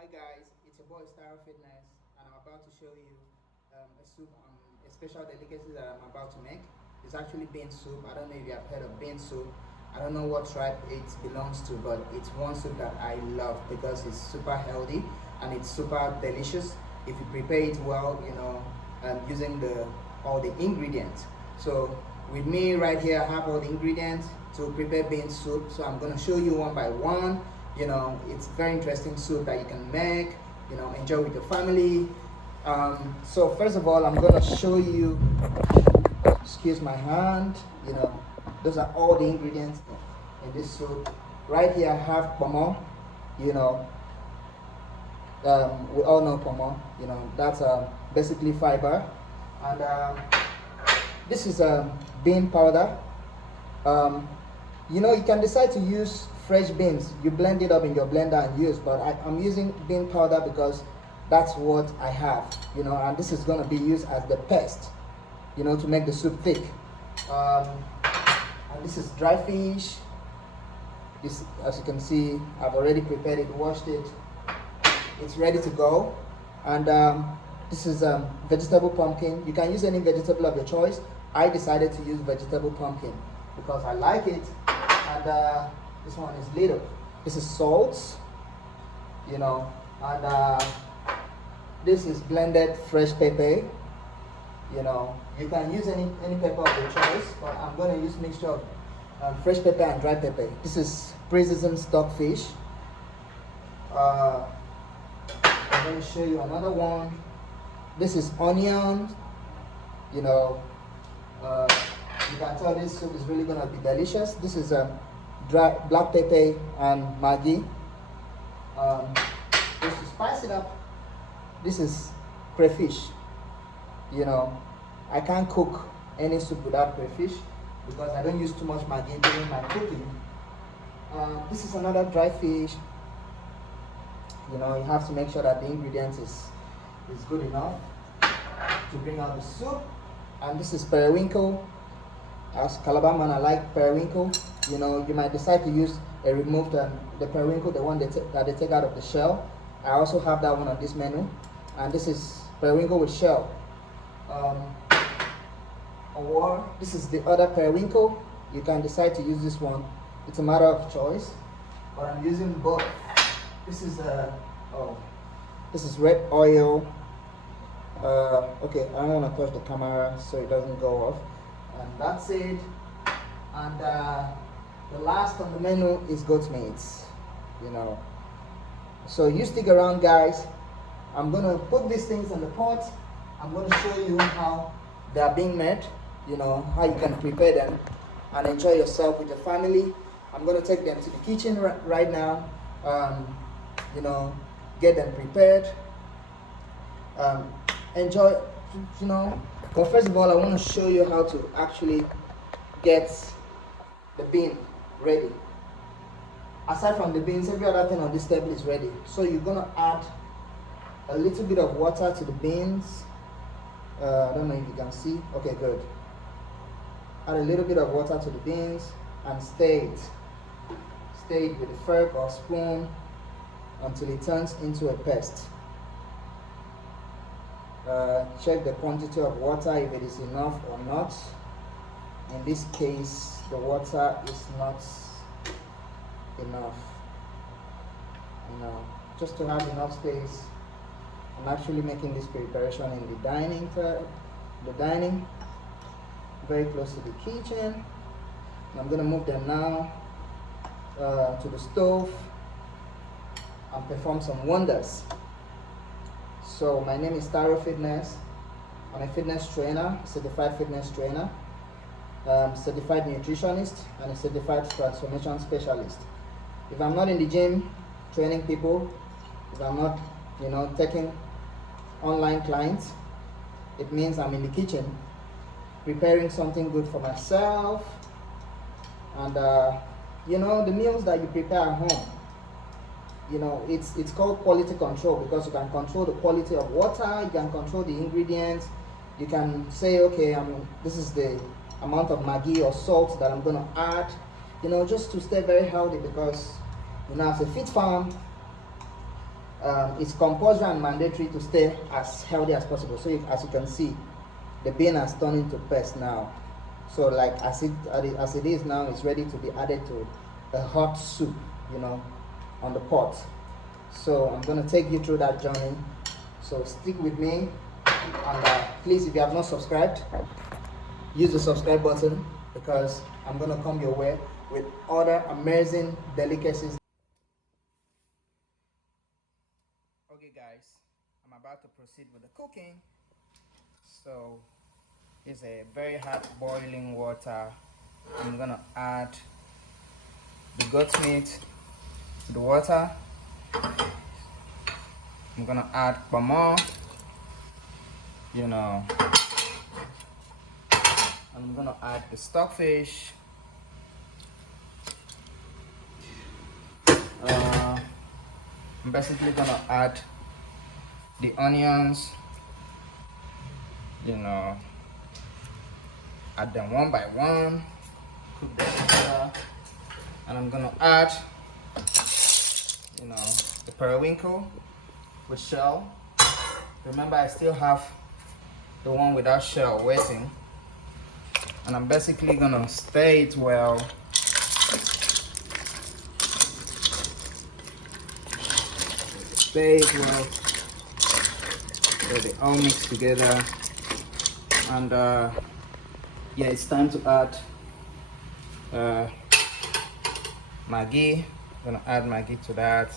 Hi guys, it's your boy Star Fitness, and I'm about to show you a soup, a special delicacy that I'm about to make. It's actually bean soup. I don't know if you have heard of bean soup. I don't know what tribe it belongs to, but it's one soup that I love because it's super healthy and it's super delicious if you prepare it well, using the all the ingredients. So with me right here, I have all the ingredients to prepare bean soup. So I'm gonna show you one by one. It's very interesting soup that you can make, enjoy with your family. So first of all, I'm gonna show you, excuse my hand, those are all the ingredients in this soup. Right here I have pomo, you know, we all know pomo, that's basically fiber. And this is bean powder. You can decide to use fresh beans. You blend it up in your blender and use, but I'm using bean powder because that's what I have, and this is going to be used as the paste, to make the soup thick. And this is dry fish. This, as you can see, I've already prepared it, washed it. It's ready to go. And this is vegetable pumpkin. You can use any vegetable of your choice. I decided to use vegetable pumpkin because I like it. And this one is little. This is salt, and this is blended fresh pepper. You can use any pepper of your choice, but I'm going to use mixture of fresh pepper and dry pepper. This is pre-seasoned stockfish. I'm going to show you another one. This is onion. You can tell this soup is really going to be delicious. This is dry black pepper and Maggi. Just to spice it up, this is crayfish. I can't cook any soup without crayfish because I don't use too much Maggi during my cooking. This is another dry fish. You have to make sure that the ingredients is good enough to bring out the soup. And this is periwinkle. As Calabar man, I like periwinkle. You might decide to use a removed the periwinkle, the one that they take out of the shell. I also have that one on this menu. And this is periwinkle with shell. Or this is the other periwinkle. You can decide to use this one. It's a matter of choice. But I'm using both. This is this is red oil. Okay, I don't want to touch the camera so it doesn't go off. And that's it. And the last on the menu is goat meat. So you stick around, guys. I'm gonna put these things in the pot. I'm gonna show you how they are being made. How you can prepare them and enjoy yourself with your family. I'm gonna take them to the kitchen right now. Get them prepared. Enjoy. But first of all, I want to show you how to actually get the bean ready. Aside from the beans, every other thing on this table is ready. So you're gonna add a little bit of water to the beans. I don't know if you can see. Okay, good. Add a little bit of water to the beans and stir it with a fork or spoon until it turns into a paste. Check the quantity of water if it is enough or not. In this case, the water is not enough. Just to have enough space. I'm actually making this preparation in the dining, very close to the kitchen. I'm gonna move them now to the stove and perform some wonders. So my name is Taro Fitness. I'm a fitness trainer, certified fitness trainer, certified nutritionist, and a certified transformation specialist. If I'm not in the gym training people, if I'm not, taking online clients, it means I'm in the kitchen preparing something good for myself. And the meals that you prepare at home, it's called quality control because you can control the quality of water, you can control the ingredients, you can say, okay, this is the amount of Maggi or salt that I'm going to add, just to stay very healthy because, as a fit farm, it's compulsory and mandatory to stay as healthy as possible. So as you can see, the bean has turned into paste now. So like as it is now, it's ready to be added to a hot soup, you know, on the pot. So I'm gonna take you through that journey. So stick with me, and please, if you have not subscribed, use the subscribe button, because I'm gonna come your way with other amazing delicacies. Okay guys, I'm about to proceed with the cooking. So it's a very hot boiling water. I'm gonna add the goat meat to the water. I'm gonna add pomo, you know, I'm gonna add the stockfish. I'm basically gonna add the onions, you know, add them one by one, cook them together, and I'm gonna add, you know, the periwinkle with shell. Remember, I still have the one without shell waiting, and I'm basically gonna stir it well. Stir it well so they all mix together. And yeah, it's time to add Maggi. I'm gonna add Maggi to that.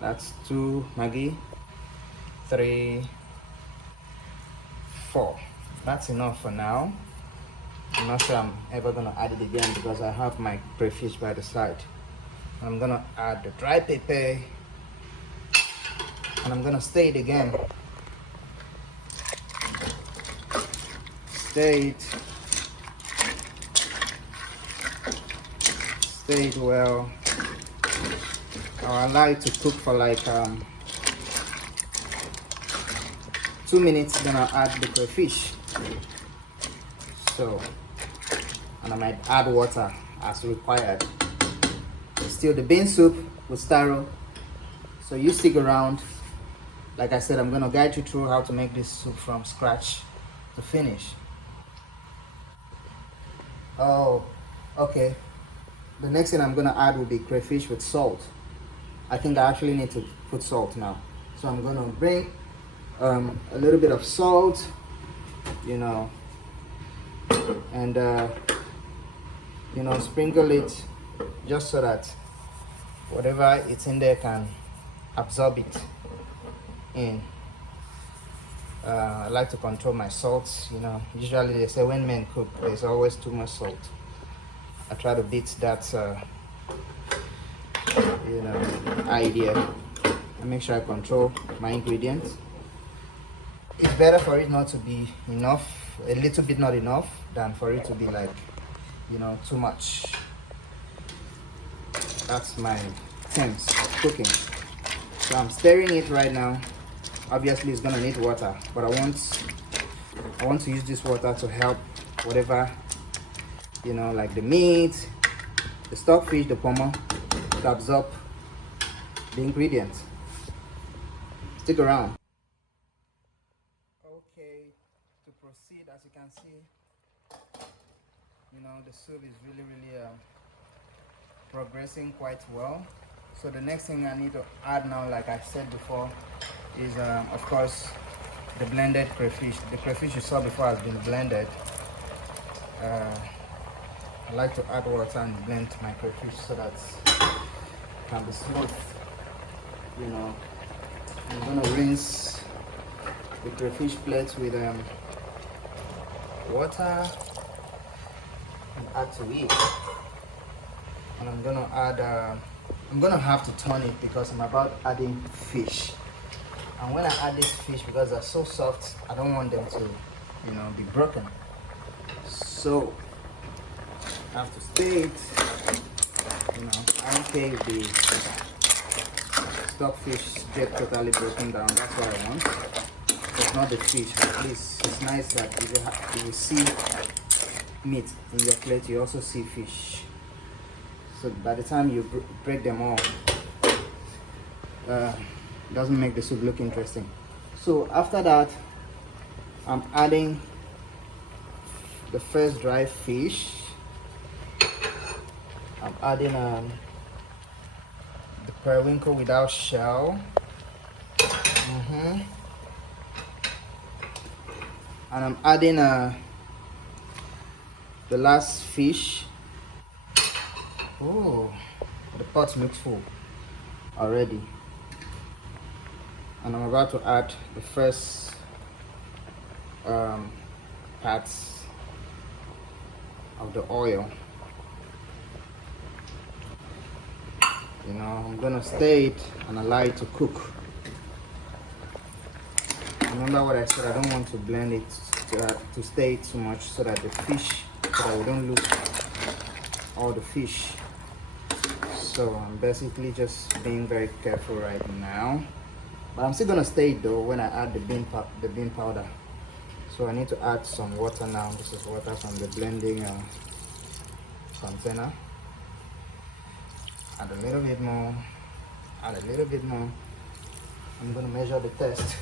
That's 2 Maggi, 3, 4. That's enough for now. I'm not sure I'm ever gonna add it again because I have my crayfish by the side. I'm gonna add the dry pepper, and I'm gonna stir it again. Stir it well. I'll allow it to cook for like 2 minutes, then I'll add the crayfish. So, and I might add water as required. Still the bean soup with taro, so you stick around. Like I said, I'm gonna guide you through how to make this soup from scratch to finish. Oh, okay. The next thing I'm gonna add will be crayfish with salt. I think I actually need to put salt now. So I'm gonna bring a little bit of salt, you know, and you know, sprinkle it just so that whatever it's in there can absorb it in. I like to control my salts, you know. Usually they say when men cook, there's always too much salt. I try to beat that you know, idea. I make sure I control my ingredients. It's better for it not to be enough, a little bit not enough, than for it to be like, you know, too much. That's my terms of cooking. So I'm stirring it right now. Obviously it's gonna need water, but I want to use this water to help whatever, you know, like the meat, the stockfish, the pomo, to absorb the ingredients. Stick around. Okay, to proceed, as you can see, you know, the soup is really progressing quite well. So the next thing I need to add now, like I said before, is of course the blended crayfish. The crayfish you saw before has been blended. I like to add water and blend my crayfish so that it can be smooth, you know. I'm gonna rinse the crayfish plates with water and add to it. And I'm gonna add I'm gonna have to turn it because I'm about adding fish. And when I add this fish, because they're so soft, I don't want them to, you know, be broken. So I have to stir it. You know, I don't care if the stockfish get totally broken down. That's what I want. But not the fish. At least it's nice that if you see meat in your plate, you also see fish. So by the time you break them all, it doesn't make the soup look interesting. So after that, I'm adding the first dry fish. I'm adding the periwinkle without shell. And I'm adding the last fish. Oh, the pot looks full already. And I'm about to add the first parts of the oil. You know, I'm gonna stir it and allow it to cook. Remember what I said, I don't want to blend it to stir it too much so that the fish, so that we don't lose all the fish. So I'm basically just being very careful right now. But I'm still gonna stir it though when I add the bean powder. So I need to add some water now. This is water from the blending container. Add a little bit more. Add a little bit more. I'm gonna measure the test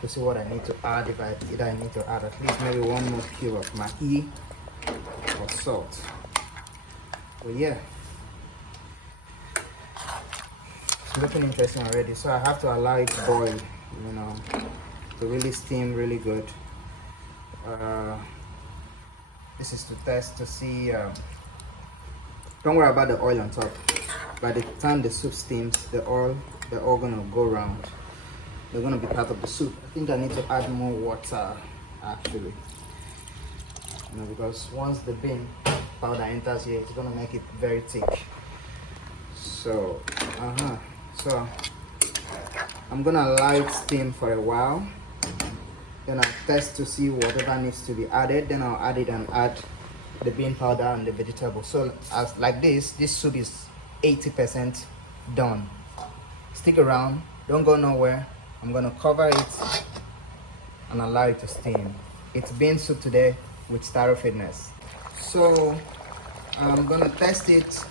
to see what I need to add. If I need to add at least maybe 1 more cube of Maggi or salt. But yeah, it's looking interesting already. So I have to allow it to boil, you know, to really steam really good. This is to test to see. Don't worry about the oil on top. By the time the soup steams, they're all gonna go round. They're gonna be part of the soup. I think I need to add more water actually. You know, because once the bean powder enters here, it's gonna make it very thick. So, so I'm gonna allow it steam for a while. Then I'll test to see whatever needs to be added. Then I'll add it and add the bean powder and the vegetable. So as like this soup is 80% done. Stick around, don't go nowhere. I'm gonna cover it and allow it to steam. It's bean soup today with Styro Fitness. So I'm gonna test it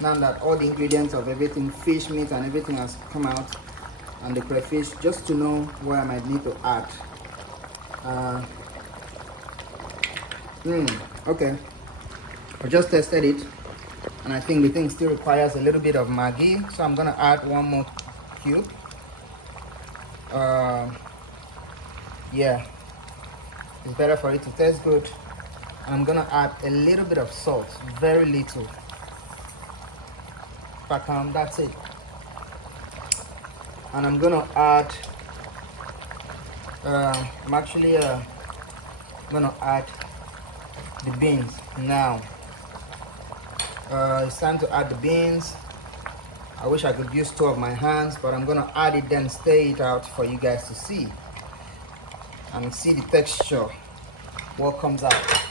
now that all the ingredients of everything, fish, meat and everything has come out, and the crayfish, just to know what I might need to add. Okay, I just tested it and I think the thing still requires a little bit of Maggi, so I'm gonna add 1 more cube. Yeah, it's better for it to taste good. I'm gonna add a little bit of salt, very little. That's it. And I'm gonna add I'm actually gonna add the beans now. It's time to add the beans. I wish I could use 2 of my hands, but I'm gonna add it, then stir it out for you guys to see and see the texture, what comes out.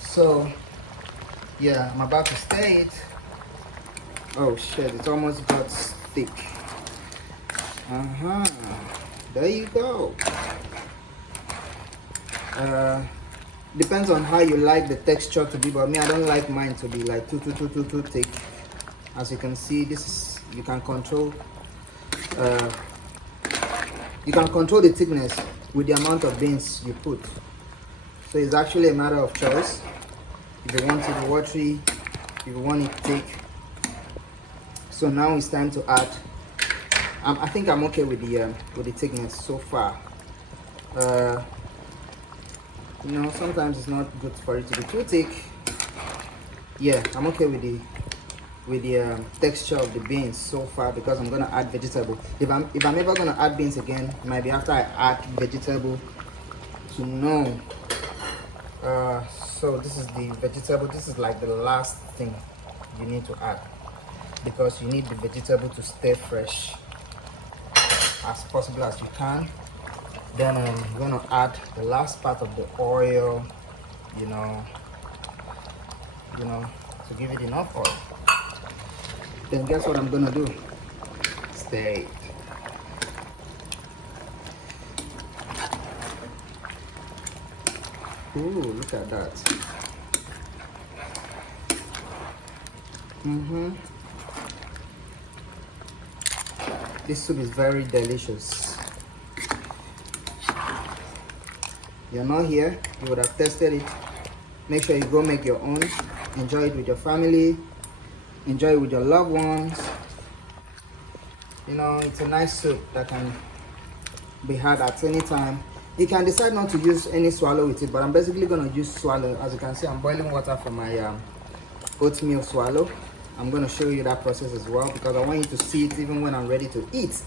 So yeah, I'm about to stir it. Oh shit, it almost got thick. There you go. Depends on how you like the texture to be, but me, I don't like mine to be like too thick. As you can see, this is, you can control the thickness with the amount of beans you put. So it's actually a matter of choice. If you want it watery, if you want it thick. So now it's time to add. I think I'm okay with the thickness so far. You know, sometimes it's not good for it to be too thick. Yeah, I'm okay with the texture of the beans so far, because I'm gonna add vegetable. If I'm ever gonna add beans again, it might be after I add vegetable to know. So this is the vegetable. This is like the last thing you need to add, because you need the vegetable to stay fresh as possible as you can. Then I'm gonna add the last part of the oil, you know, to give it enough oil. Then guess what I'm gonna do? Stir it. Ooh, look at that. This soup is very delicious. You're not here, you would have tested it. Make sure you go make your own. Enjoy it with your family. Enjoy it with your loved ones. You know, it's a nice soup that can be had at any time. You can decide not to use any swallow with it, but I'm basically going to use swallow. As you can see, I'm boiling water for my oatmeal swallow. I'm going to show you that process as well, because I want you to see it even when I'm ready to eat.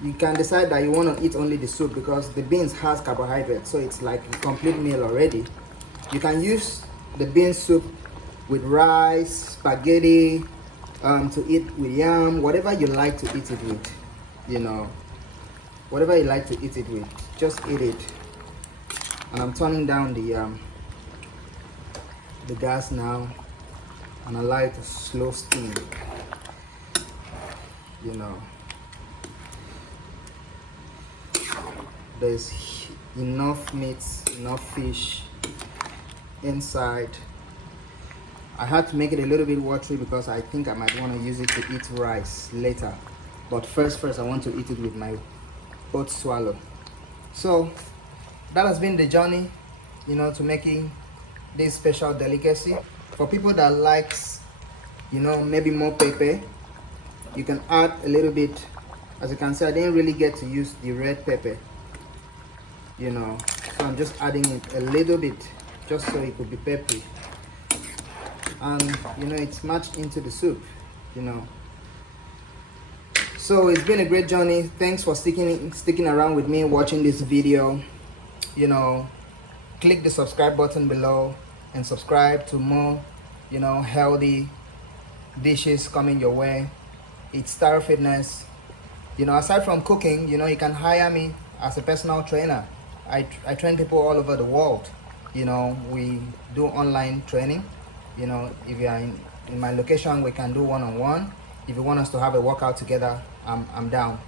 You can decide that you want to eat only the soup, because the beans has carbohydrates, so it's like a complete meal already. You can use the bean soup with rice, spaghetti, to eat with yam, whatever you like to eat it with, you know, whatever you like to eat it with, just eat it. And I'm turning down the gas now, and allow it to slow steam, you know. There's enough meat, enough fish inside. I had to make it a little bit watery because I think I might want to use it to eat rice later. But first I want to eat it with my oat swallow. So that has been the journey, you know, to making this special delicacy. For people that likes, you know, maybe more pepper, you can add a little bit. As you can see, I didn't really get to use the red pepper, you know, so I'm just adding it a little bit just so it could be peppery, and you know, it's matched into the soup, you know. So it's been a great journey. Thanks for sticking around with me watching this video. You know, click the subscribe button below and subscribe to more, you know, healthy dishes coming your way. It's Taro Fitness. You know, aside from cooking, you know, you can hire me as a personal trainer. I train people all over the world. You know, we do online training. You know, if you are in my location, we can do one-on-one. If you want us to have a workout together, I'm down.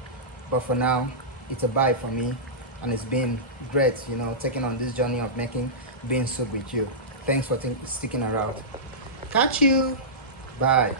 But for now, it's a bye for me, and it's been great, you know, taking on this journey of making bean soup with you. Thanks for sticking around. Catch you. Bye.